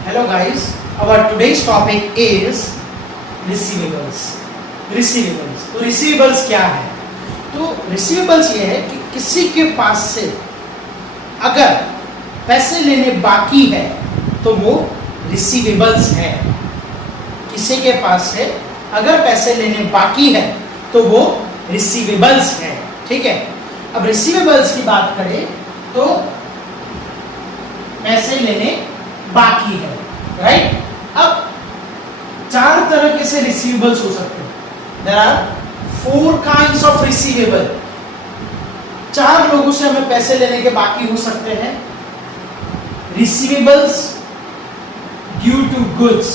Hello guys, our today's topic is receivables. Receivables. तो receivables क्या है? तो receivables ये है कि किसी के पास से अगर पैसे लेने बाकी है तो वो receivables है. किसी के पास से अगर पैसे लेने बाकी है तो वो receivables है. ठीक है. अब receivables की बात करें तो पैसे लेने बाकी है, राइट? अब चार तरह के से रिसीवेबल्स हो सकते हैं. There are 4 kinds of receivable. चार लोगों से हमें पैसे लेने के बाकी हो सकते हैं. Receivables due to goods,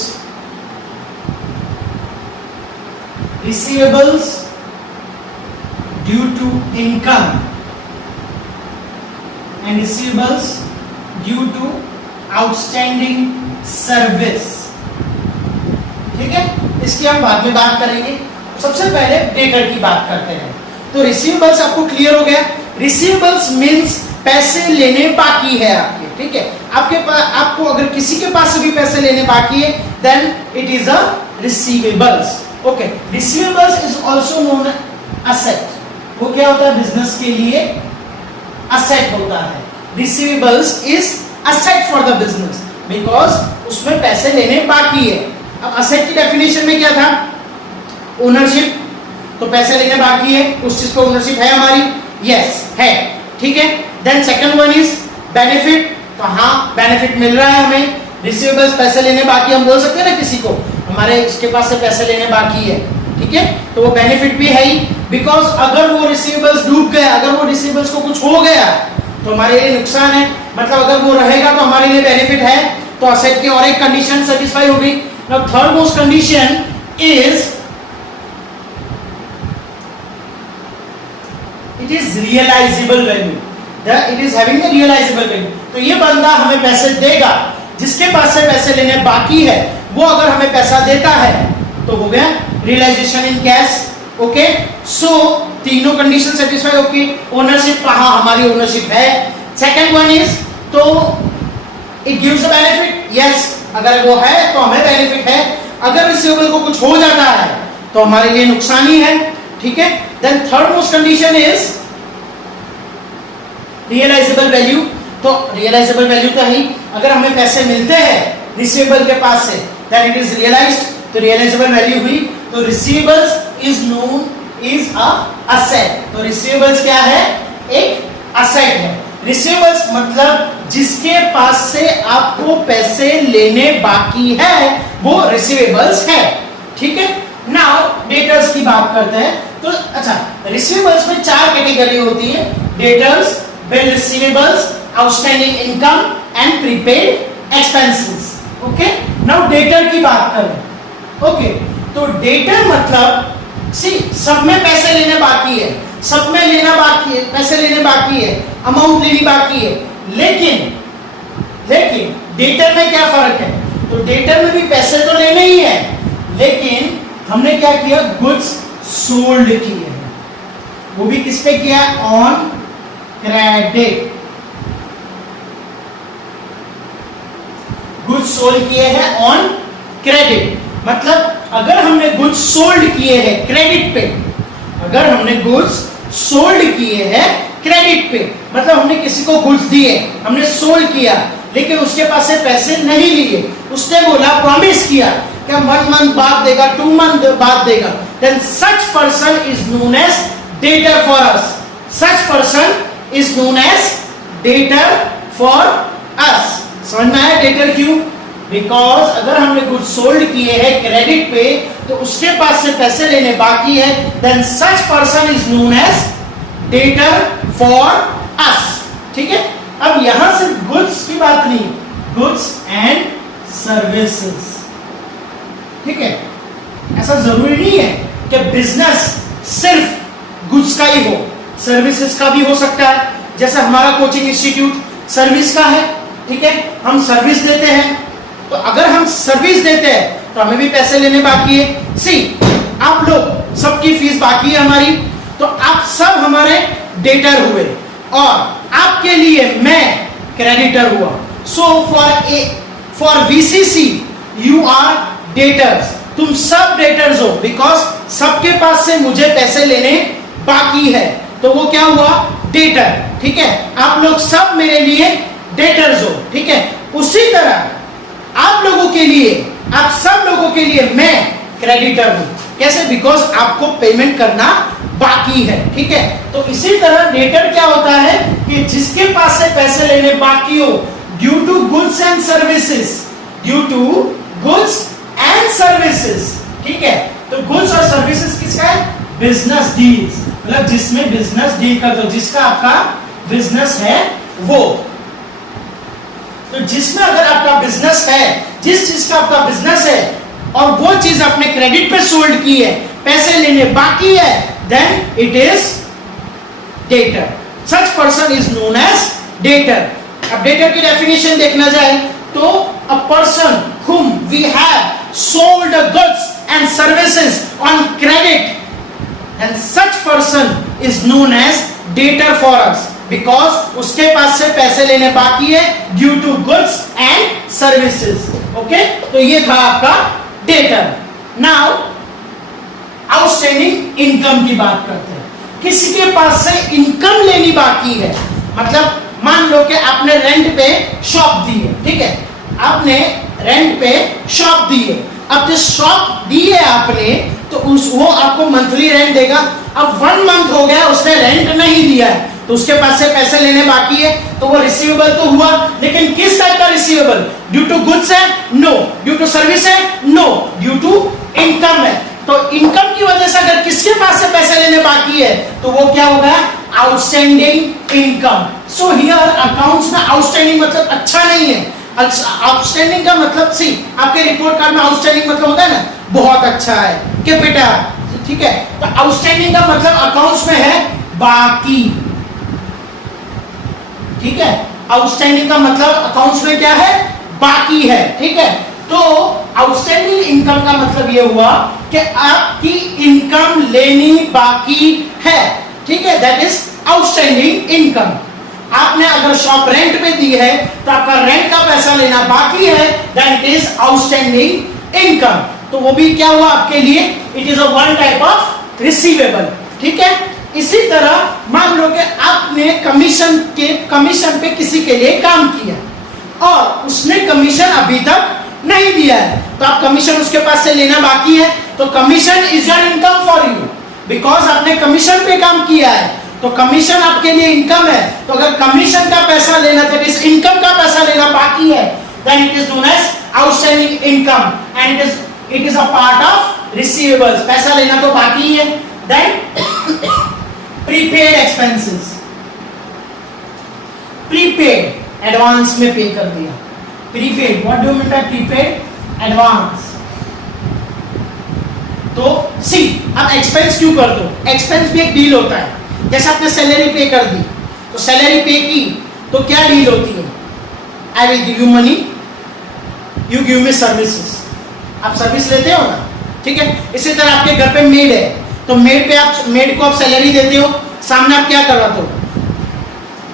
receivables due to income and receivables due to outstanding service. ठीक है, इसकी हम बाद में बात करेंगे. सबसे पहले डेटर की बात करते हैं. तो रिसीवेबल्स आपको क्लियर हो गया. रिसीवेबल्स मींस पैसे लेने बाकी है आपके. ठीक है, आपके पास आपको अगर किसी के पास से भी पैसे लेने बाकी है then it is a receivables. Okay, receivables is also known asset. वो क्या होता है? बिजनेस के लिए असेट होता है. Receivables is asset for the business because उसमें पैसे लेने बाकी है. अब असेट की डेफिनेशन में क्या था? ओनरशिप. तो पैसे लेने बाकी है, उस चीज पर ओनरशिप है हमारी. यस है. ठीक है. Then second one is benefit. तो हाँ, बेनिफिट मिल रहा है हमें. रिसीवेबल्स पैसे लेने बाकी, हम बोल सकते हैं ना किसी को हमारे इसके पास से पैसे लेने बाकी है. ठीक है, तो वो बेनिफिट भी है ही बिकॉज अगर वो रिसीवेबल्स डूब गया, अगर वो रिसीवेबल्स को कुछ हो गया तो हमारे लिए नुकसान है. मतलब अगर वो रहेगा तो हमारे लिए बेनिफिट है. तो असेट की और एक कंडीशन सेटिस्फाई हो गई. Now third most condition is it is realisable value. It is having the realisable value. तो ये बंदा हमें पैसे देगा, जिसके पास से पैसे लेने बाकी है वो अगर हमें पैसा देता है तो हो गया रियलाइजेशन इन कैश. ओके, सो तीनों कंडीशन सेटिस्फाई. ओके, ओनरशिप, हाँ हमारी ओनरशिप है. सेकंड वन इज तो it gives a benefit. Yes, अगर वो है तो हमें बेनिफिट है. अगर रिसीवेबल को कुछ हो जाता है तो हमारे लिए नुकसान ही है. ठीक है. Then third most condition is realisable value. तो रियलाइजेबल वैल्यू तो ही अगर हमें पैसे मिलते हैं रिसीवेबल के पास से देन इट इज रियलाइज्ड. तो रियलाइजेबल वैल्यू हुई. तो receivables is known is a asset. तो रिसीवेबल्स क्या है? एक असेट है. रिसीवेबल्स मतलब जिसके पास से आपको पैसे लेने बाकी है वो रिसीवेबल्स है. ठीक है. नाउ डेटर्स की बात करते हैं. तो अच्छा, रिसीवेबल्स में चार कैटेगरी होती है. Debtors, bill receivables, outstanding income and prepaid expenses. Okay, now debtor की बात करें. ओके, तो डेटर मतलब सी सब में पैसे लेने बाकी है, सब में लेना बाकी है, पैसे लेने बाकी है, अमाउंट लेनी बाकी है. लेकिन डेटर में क्या फर्क है? तो डेटर में भी पैसे तो लेने ही है, लेकिन हमने क्या किया? गुड्स सोल्ड किए हैं. वो भी किस पे किया? On credit. गुड्स सोल्ड किए हैं ऑन क्रेडिट. मतलब अगर हमने गुड्स सोल्ड किए हैं क्रेडिट पे, अगर हमने गुड्स सोल्ड किए हैं क्रेडिट पे, मतलब हमने किसी को गुड्स दिए, हमने सोल्ड किया, लेकिन उसके पास से पैसे नहीं लिए. उसने बोला, प्रॉमिस किया कि 1 मंथ बाद देगा, 2 मंथ बाद देगा. Then such person is known as debtor for us. Such person is known as debtor for us. समझ में आया डेटर क्यों? बिकॉज अगर हमने गुड्स सोल्ड किए हैं क्रेडिट पे तो उसके पास से पैसे लेने बाकी है. Then such person is known as debtor for us. ठीक है. अब यहां सिर्फ गुड्स की बात नहीं, गुड्स एंड सर्विसेज. ठीक है. ऐसा जरूरी नहीं है कि बिजनेस सिर्फ गुड्स का ही हो, सर्विसेज का भी हो सकता है. जैसे हमारा कोचिंग इंस्टीट्यूट सर्विस का है. ठीक है, हम सर्विस देते हैं. तो अगर हम सर्विस देते हैं तो हमें भी पैसे लेने बाकी है. सी, आप लोग सबकी फीस बाकी है हमारी, तो आप सब हमारे डेटर हुए और आपके लिए मैं क्रेडिटर हुआ. So for VCC you are debtors, तुम सब डेटर्स हो, बिकॉज सबके पास से मुझे पैसे लेने बाकी है, तो वो क्या हुआ, डेटर। ठीक है, आप लोग सब मेरे लिए डेटर्स हो। ठीक है, उसी तरह आप लोगों के लिए, आप सब लोगों के लिए मैं क्रेडिटर हूं। कैसे? बिकॉज आपको पेमेंट करना बाकी है। ठीक है, तो इसी तरह डेटर क्या होता है कि जिसके पास से पैसे लेने बाकी हो, due to goods and services, due to goods and services. ठीक है, तो गुड्स और सर्विसेज किसका है? बिजनेस डील्स, मतलब जिसमें बिजनेस डील कर दो, जिसका आपका बिजनेस है वो। तो जिसमें अगर आपका बिजनेस है, जिस चीज का आपका बिजनेस है और वो चीज आपने क्रेडिट पे सोल्ड की है, पैसे लेने बाकी है, then it is debtor. Such person is known as debtor. अब डेटर की डेफिनेशन देखना जाए तो a person whom we have sold the goods and services on credit, and such person is known as debtor for us, because उसके पास से पैसे लेने बाकी है due to goods and services। Okay, तो ये था आपका डेटर। नाउ आउटस्टैंडिंग इनकम की बात करते हैं। किसी के पास से इनकम लेनी बाकी है, मतलब मान लो कि आपने रेंट पे शॉप दी है। ठीक है, आपने रेंट पे शॉप दी है। अब जो शॉप दी है आपने, तो वो आपको मंथली रेंट देगा। अब 1 मंथ हो गया उसने रेंट नहीं दिया है, तो उसके पास से पैसे लेने बाकी है, तो वो रिसीवेबल तो हुआ, लेकिन किस टाइप का रिसीवेबल? ड्यू टू गुड्स है? नो। ड्यू टू सर्विस है? नो। ड्यू टू इनकम है। तो इनकम की वजह से अगर किसके पास से पैसे लेने बाकी है, तो वो क्या होगा? Outstanding income. So here accounts में आउटस्टैंडिंग मतलब अच्छा नहीं है। आउटस्टैंडिंग का मतलब, सी आपके रिपोर्ट कार्ड में आउटस्टैंडिंग मतलब होता है ना, बहुत अच्छा है, कैपिटल। ठीक है, तो आउटस्टैंडिंग का मतलब अकाउंट्स में है बाकी। ठीक है, आउटस्टैंडिंग का मतलब अकाउंट्स में क्या है? बाकी है। ठीक है, तो आउटस्टैंडिंग इनकम का मतलब यह हुआ कि आपकी इनकम लेनी बाकी है। ठीक है, दैट इज आउटस्टैंडिंग इनकम। आपने अगर शॉप रेंट पे दी है तो आपका रेंट का पैसा लेना बाकी है, दैट इज आउटस्टैंडिंग इनकम। तो वो भी क्या हुआ आपके लिए? It is a one type of receivable. ठीक है, इसी तरह मान लो कि आपने कमीशन पे किसी के लिए काम किया और उसने कमीशन अभी तक नहीं दिया है, तो आप कमीशन उसके पास से लेना बाकी है, तो commission is your income for you, because आपने कमीशन पे काम किया है, तो कमीशन आपके लिए इनकम है। तो अगर कमीशन का पैसा लेना, दैट इज इनकम का पैसा लेना बाकी है, then it is known as outstanding income and it is a part of receivables. पैसा लेना तो बाकी है। Then prepaid expenses, prepaid advance में पे कर दिया। Prepaid, what do you mean by prepaid? Advance. तो सी आप एक्सपेंस क्यों कर दो? एक्सपेंस भी एक डील होता है। जैसे आपने सैलरी पे कर दी, तो सैलरी पे की तो क्या डील होती है? I will give you money, you give me services. आप सर्विस लेते हो ना, ठीक है। इसी तरह आपके घर पे मेड है, तो मेड को आप सैलरी देते हो, सामने आप क्या करवाते हो?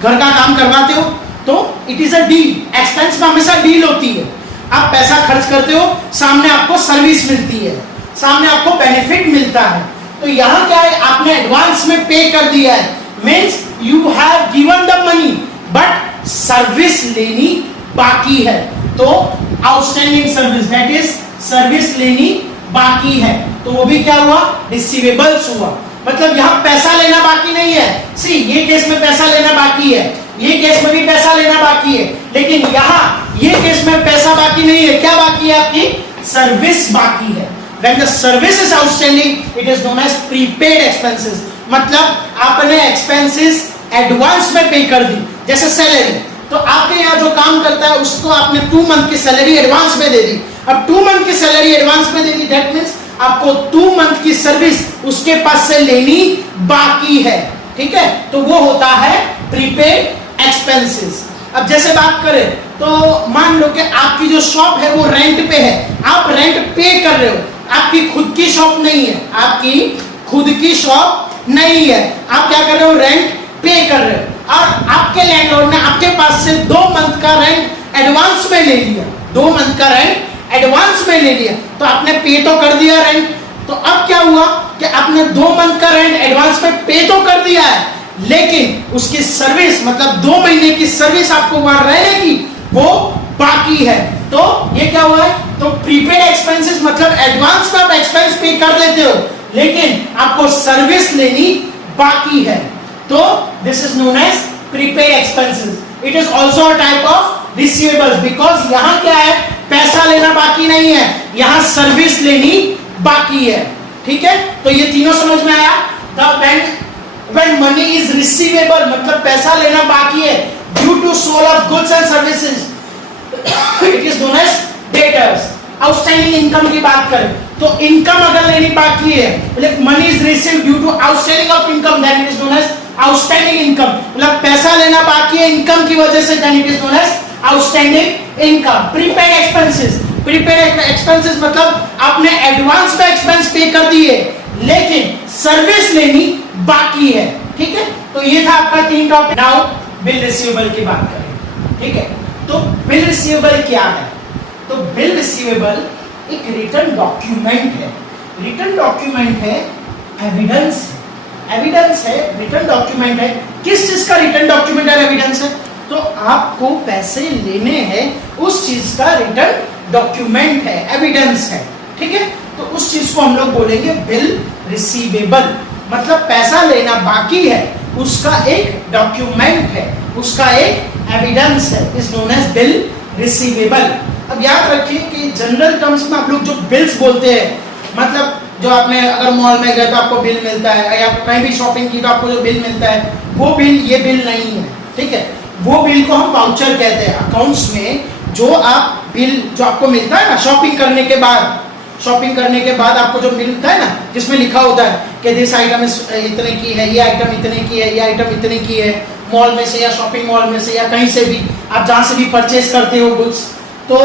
घर का काम करवाते हो, तो it is a deal. Expense में हमेशा डील होती है। आप पैसा खर्च करते हो, सामने आपको सर्विस मिलती है, सामने आपको बेनिफिट मिलता है। तो यहां क्या है? आपने एडवांस में पे कर दिया है, means you have given the money but service लेनी बाकी है। तो outstanding service, that is service लेनी बाकी है, तो वो भी क्या हुआ? रिसीवेबल्स हुआ। मतलब यहां पैसा लेना बाकी नहीं है। सी ये केस में पैसा लेना बाकी है, ये केस में भी पैसा लेना बाकी है, लेकिन यहां ये केस में पैसा बाकी नहीं है। क्या बाकी है? आपकी सर्विस बाकी है। When the service is outstanding, it is known as prepaid expenses। मतलब आपने expenses एडवांस में पे कर दी। जैसे सैलरी, तो आपके यहाँ जो काम करता है उसको आपने 2 मंथ की सैलरी एडवांस में दे दी। अब 2 मंथ की सैलरी एडवांस में दे दी, दैट मीन्स आपको 2 मंथ की सर्विस उसके पास से लेनी बाकी है। ठीक है, तो वो होता है प्रीपेड एक्सपेंसेस। अब जैसे बात करें तो मान लो कि आपकी जो शॉप है वो रेंट पे है, आप रेंट पे कर रहे हो, आपकी खुद की शॉप नहीं है, आपकी खुद की शॉप नहीं है, आप क्या कर रहे हो? रेंट पे कर रहे हो, और आपके लैंडलॉर्ड ने आपके पास से 2 मंथ का रेंट एडवांस में ले लिया। 2 मंथ का रेंट एडवांस में ले लिया, तो आपने पे तो कर दिया रेंट। तो अब क्या हुआ कि आपने 2 मंथ का रेंट एडवांस में पे तो कर दिया है, लेकिन उसकी सर्विस मतलब 2 महीने की सर्विस आपको वहां रहने की वो बाकी है। तो ये क्या हुआ है, तो प्रीपेड एक्सपेंसेस मतलब एडवांस में आप एक्सपेंस पे कर देते हो, लेकिन आपको सर्विस लेनी बाकी है। तो this is known as prepaid expenses. It is also a type of receivables, because यहां क्या है, पैसा लेना बाकी नहीं है, यहां सर्विस लेनी बाकी है। ठीक है, तो ये तीनों समझ में आया। when money is receivable मतलब पैसा लेना बाकी है due to sale of goods and services, it is known as debtors। Outstanding income की बात करें तो इनकम अगर लेनी बाकी है, मतलब money is received due to outstanding of income, that is known as outstanding income. मतलब पैसा लेना बाकी है इनकम की वजह से, that is known as outstanding income. Prepaid expenses, prepaid expenses मतलब आपने एडवांस में एक्सपेंस पे कर दिए लेकिन सर्विस लेनी बाकी है। ठीक है, तो ये था आपका 3 टॉपिक। नाउ बिल रिसीवेबल की बात करें। ठीक है, तो बिल रिसीवेबल क्या है, तो बिल रिसीवेबल एक रिटर्न डॉक्यूमेंट है। रिटर्न डॉक्यूमेंट है, एविडेंस है, एविडेंस है, रिटर्न डॉक्यूमेंट है। किस चीज का रिटर्न डॉक्यूमेंट है, एविडेंस है, तो आपको पैसे लेने हैं उस चीज का रिटर्न डॉक्यूमेंट है, एविडेंस है। ठीक है, तो उस चीज को हम लोग बोलेंगे बिल रिसीवेबल, मतलब पैसा लेना बाकी है उसका एक डॉक्यूमेंट है, उसका एक एविडेंस है, is known as bill receivable. अब याद रखिए कि जनरल टर्म्स में आप लोग जो बिल्स बोलते हैं, मतलब जो आपने अगर मॉल में गए तो आपको बिल मिलता है, या कहीं भी शॉपिंग की तो आपको जो बिल मिलता है वो बिल, ये बिल नहीं है। ठीक है, वो बिल को हम वाउचर कहते हैं। अकाउंट्स में जो आप बिल जो आपको मिलता है ना शॉपिंग करने के बाद, शॉपिंग करने के बाद आपको जो मिलता है ना, जिसमें लिखा होता है कि दिस आइटम इतने की है, ये आइटम इतने की है, ये आइटम इतने की है, मॉल में से या शॉपिंग मॉल में से या कहीं से भी आप जहां से भी परचेज करते हो गुड्स, तो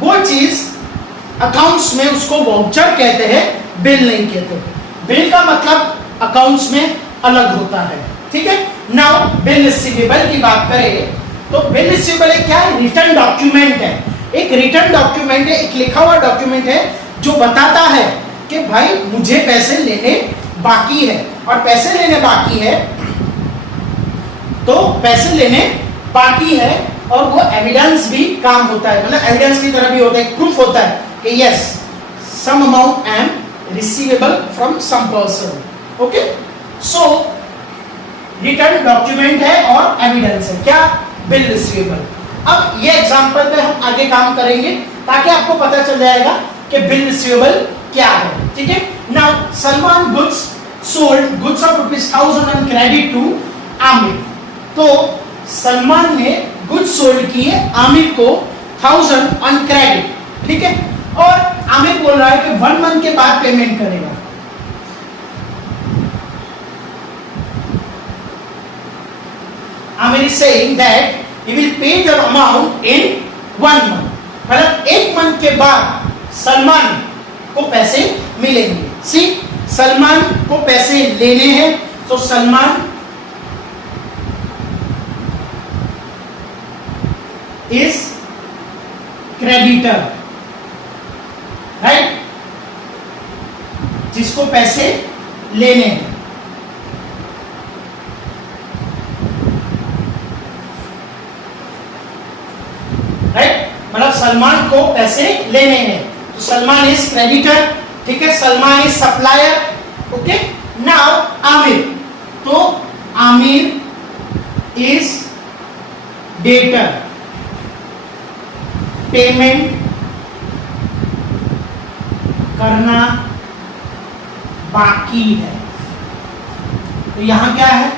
वो चीज अकाउंट्स में उसको वाउचर कहते हैं, बिल नहीं कहते। बिल का मतलब अकाउंट्स में अलग होता है। ठीक है, नाउ बिल रिसीवेबल की बात करें तो बिल रिसीवेबल एक क्या है, रिटर्न डॉक्यूमेंट है। एक रिटर्न डॉक्यूमेंट है, एक लिखा हुआ डॉक्यूमेंट है जो बताता है कि भाई मुझे पैसे लेने बाकी है, और पैसे लेने बाकी है तो पैसे लेने बाकी है, और वो एविडेंस भी काम होता है, मतलब एविडेंस की तरह भी होता है, प्रूफ होता है कि yes some amount I am receivable from some person. Okay, so return document है और एविडेंस है, क्या, बिल रिसीवेबल। अब ये एग्जांपल पे हम आगे काम करेंगे ताकि आपको पता चल जाएगा कि बिल रिसीवेबल क्या है। ठीक है, now Salman goods sold goods of ₹1000 on credit to Aamir. तो सलमान ने गुड्स सोल्ड किए आमिर को 1000 ऑन क्रेडिट। ठीक है, और आमिर बोल रहा है कि 1 मंथ के बाद पेमेंट करेगा। Aamir is saying that he will pay the amount in 1 month, मतलब 1 मंथ के बाद सलमान को पैसे मिलेंगे। सी, सलमान को पैसे लेने हैं तो सलमान इज क्रेडिटर, राइट, जिसको पैसे लेने हैं। मतलब सलमान को पैसे लेने हैं तो सलमान इज क्रेडिटर। ठीक है, Salman is supplier. Okay, now Aamir, तो आमिर इज डेटर, पेमेंट करना बाकी है। तो यहां क्या है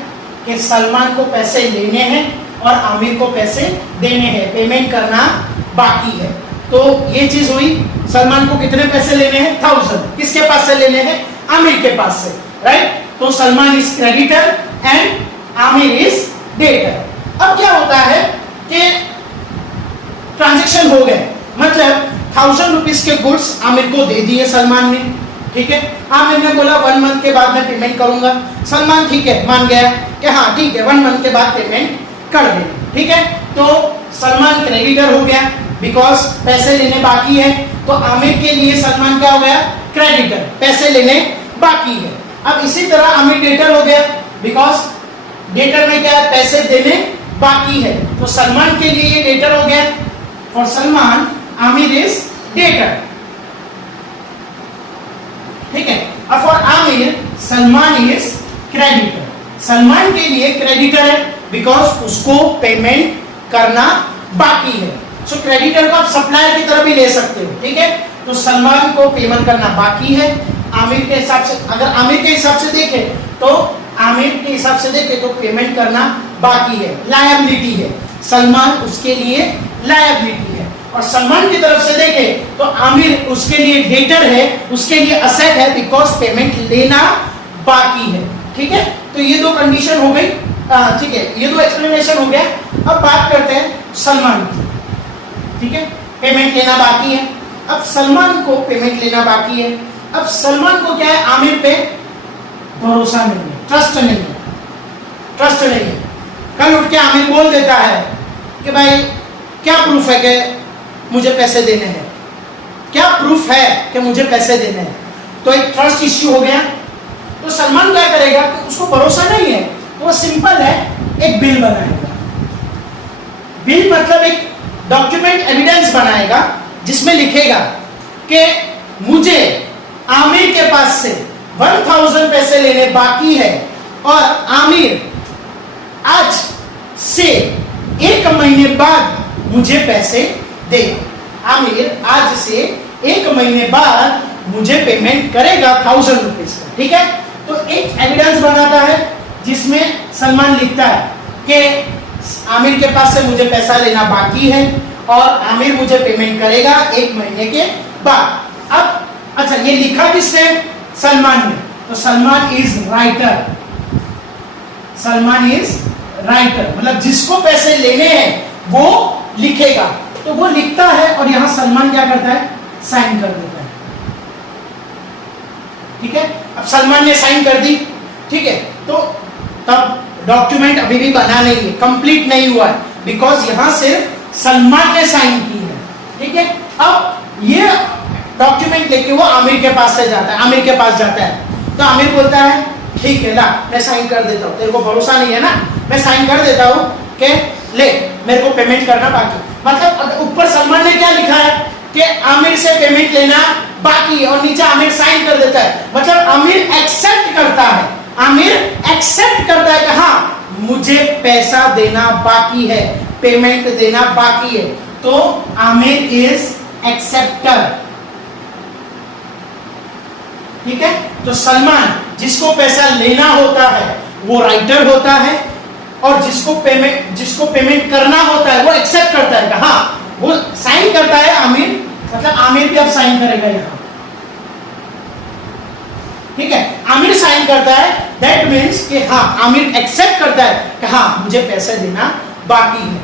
कि सलमान को पैसे लेने हैं और आमिर को पैसे देने हैं, पेमेंट करना बाकी है। तो ये चीज हुई, सलमान को कितने पैसे लेने हैं, 1000, किसके पास से लेने हैं, आमिर के पास से, राइट। तो Salman is creditor and Aamir is debtor. अब क्या होता है कि ट्रांजैक्शन हो गए, मतलब 1000 रुपीज के गुड्स आमिर को दे दिए सलमान ने। ठीक है, आमिर ने बोला 1 मंथ के बाद मैं पेमेंट करूंगा। सलमान ठीक है मान गया कि हाँ ठीक है 1 मंथ के बाद पेमेंट कर दे। ठीक है, तो सलमान क्रेडिटर हो गया। बिकॉज पैसे लेने बाकी है, तो आमिर के लिए सलमान क्या हो गया, क्रेडिटर, पैसे लेने बाकी है। अब इसी तरह आमिर डेटर हो गया, बिकॉज डेटर में क्या है, पैसे देने बाकी है, तो सलमान के लिए ये डेटर हो गया। For Salman Aamir is debtor, ठीक है। अब for Aamir Salman is creditor, Salman के लिए क्रेडिटर है बिकॉज उसको पेमेंट करना बाकी है। सो क्रेडिटर को आप सप्लायर की तरह भी ले सकते हो, ठीक है। तो सलमान को पेमेंट करना बाकी है। आमिर के हिसाब से, अगर आमिर के हिसाब से देखें तो आमिर के हिसाब से देखें तो पेमेंट करना बाकी है, लायबिलिटी है, सलमान उसके लिए लायबिलिटी है। और सलमान की तरफ से देखें तो आमिर उसके लिए डेटर है, उसके लिए असेट है बिकॉज पेमेंट लेना बाकी है, ठीक है। तो ये दो कंडीशन हो गई, ठीक है, ये दो एक्सप्लेनेशन हो गया। अब बात करते हैं सलमान की, ठीक है। पेमेंट लेना बाकी है, अब सलमान को पेमेंट लेना बाकी है। अब सलमान को क्या है, आमिर पे भरोसा नहीं है, ट्रस्ट नहीं है, ट्रस्ट नहीं है। कल उठ के आमिर बोल देता है कि भाई क्या प्रूफ है कि मुझे पैसे देने हैं, क्या प्रूफ है कि मुझे पैसे देने हैं, तो एक ट्रस्ट इश्यू हो गया। तो सलमान क्या करेगा, कि उसको भरोसा नहीं है, तो वो सिंपल है, एक बिल बनाएगा। बिल मतलब एक डॉक्यूमेंट एविडेंस बनाएगा जिसमें लिखेगा कि मुझे आमिर के पास से 1000 पैसे लेने बाकी है और आमिर आज से 1 महीने बाद मुझे पैसे देगा। आमिर आज से 1 महीने बाद मुझे पेमेंट करेगा 1000 रुपीज का, ठीक है। तो एक एविडेंस बनाता है जिसमें सलमान लिखता है कि आमिर के पास से मुझे पैसा लेना बाकी है और आमिर मुझे पेमेंट करेगा 1 महीने के बाद। अब अच्छा, ये लिखा किसने, सलमान ने, तो Salman is writer, Salman is writer, मतलब जिसको पैसे लेने हैं वो लिखेगा। तो वो लिखता है और यहां सलमान क्या करता है, साइन कर देता है, ठीक है। अब सलमान ने साइन कर दी, ठीक है, तो तब डॉक्यूमेंट अभी भी बना नहीं है, कंप्लीट नहीं हुआ है, बिकॉज यहां सिर्फ सलमान ने साइन की है, ठीक है। अब ये डॉक्यूमेंट लेके वो आमिर के पास से जाता है, आमिर के पास जाता है, तो आमिर बोलता है ठीक है ला मैं साइन कर देता हूँ, तेरे को भरोसा नहीं है ना, मैं साइन कर देता हूँ कि ले मेरे को पेमेंट करना बाकी। मतलब ऊपर सलमान ने क्या लिखा है कि आमिर से पेमेंट लेना बाकी है और नीचे आमिर साइन कर देता है, मतलब आमिर एक्सेप्ट करता है, आमिर एक्सेप्ट करता है कि हाँ मुझे पैसा देना बाकी है, पेमेंट देना बाकी है, तो आमिर इज एक्सेप्टर, ठीक है। तो सलमान जिसको पैसा लेना होता है वो राइटर होता है और जिसको पेमेंट करना होता है वो एक्सेप्ट करता है कि हाँ वो साइन करता है आमिर, मतलब आमिर भी अब साइन करेगा यहां, ठीक है। आमिर साइन करता है, दैट मीन्स कि हाँ आमिर एक्सेप्ट करता है कि हाँ मुझे पैसे देना बाकी है,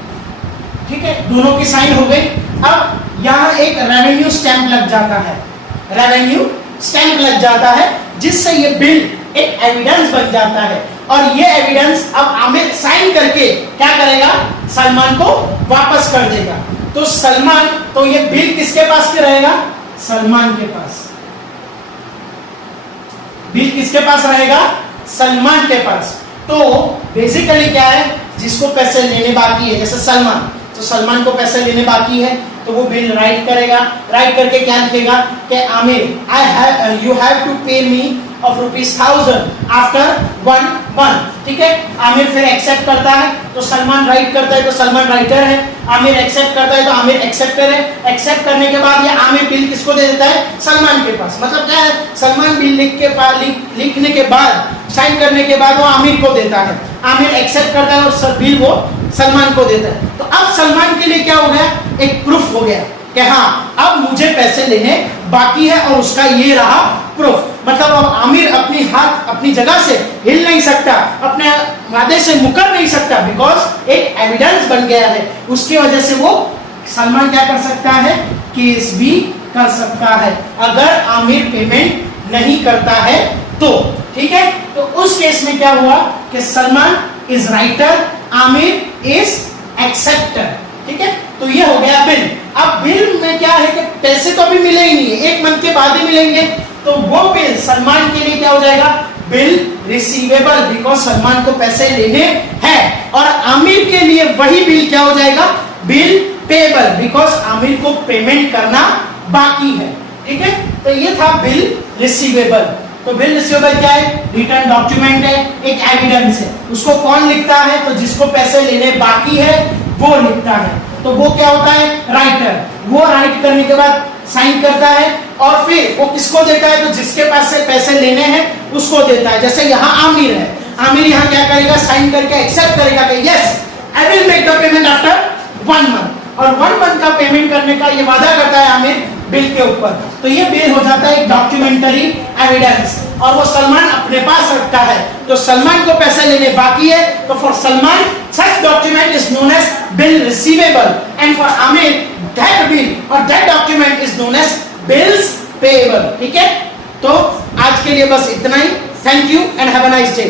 ठीक है। दोनों की साइन हो गई। अब यहां एक रेवेन्यू स्टैंप लग जाता है, रेवेन्यू स्टैंप लग जाता है जिससे ये बिल एक एविडेंस बन जाता है और ये एविडेंस अब आमिर साइन करके क्या करेगा, सलमान को वापस कर देगा। तो सलमान, तो ये बिल किसके पास में रहेगा, सलमान के पास, बिल किसके पास रहेगा, सलमान के पास। तो बेसिकली क्या है, जिसको पैसे लेने बाकी है जैसे सलमान, तो सलमान को पैसे लेने बाकी है तो वो बिल राइट करेगा, राइट करके क्या लिखेगा कि आमिर यू हैव टू पे मी ऑफ ₹1000 आफ्टर 1 month, ठीक है। आमिर फिर एक्सेप्ट करता है तो सलमान राइट करता है तो सलमान राइटर है, आमिर एक्सेप्ट करता है तो आमिर एक्सेप्टर है, एक्सेप्ट करने के बाद ये आमिर बिल किसको दे देता है, सलमान के पास। मतलब क्या है, सलमान बिल लिखने के बाद, साइन करने के बाद वो आमिर को देता है, आमिर एक्सेप्ट करता है और बिल वो सलमान को देता है। तो अब सलमान के लिए क्या हो गया, एक प्रूफ हो गया कि हाँ अब मुझे पैसे लेने बाकी है और उसका ये रहा प्रूफ। मतलब अब आमिर अपनी जगह से हिल नहीं सकता, अपने वादे से मुकर नहीं सकता, बिकॉज एक एविडेंस बन गया है। उसकी वजह से वो सलमान क्या कर सकता है, केस भी कर सकता है अगर आमिर पेमेंट नहीं करता है तो, ठीक है। तो उस केस में क्या हुआ कि Salman is writer, Aamir is acceptor, ठीक है। तो ये हो गया बिल। अब बिल में क्या है कि पैसे तो अभी मिले ही नहीं है, 1 मंथ के बाद ही मिलेंगे, तो वो बिल सलमान के लिए क्या हो जाएगा, बिल रिसीवेबल, बिकॉज सलमान को पैसे लेने हैं। और आमिर के लिए वही बिल क्या हो जाएगा, बिल पेबल, बिकॉज आमिर को पेमेंट करना बाकी है। ठीक है, तो ये था बिल रिसीवेबल। तो बिल रिसीवेबल क्या है, रिटर्न डॉक्यूमेंट है, एक एविडेंस है। उसको कौन लिखता है, तो जिसको पैसे लेने बाकी है वो लिखता है। तो वो क्या होता है, राइटर। वो राइट करने के बाद साइन करता है और फिर वो किसको देता है, तो जिसके पास से पैसे लेने हैं उसको देता है। जैसे यहाँ आमिर है, आमिर यहाँ क्या करेगा, साइन करके एक्सेप्ट करेगा कि yes I will make the payment after 1 month, और 1 मंथ का पेमेंट करने का ये वादा करता है आमिर बिल के ऊपर। तो ये बिल हो जाता है एक डॉक्यूमेंटरी एविडेंस, और वो सलमान अपने पास रखता है। तो सलमान को पैसे लेने बाकी है, तो for Salman such document is known as bill receivable, and for Amir that bill or that document is known as bills payable। ठीक है, तो आज के लिए बस इतना ही। Thank you and have a nice day.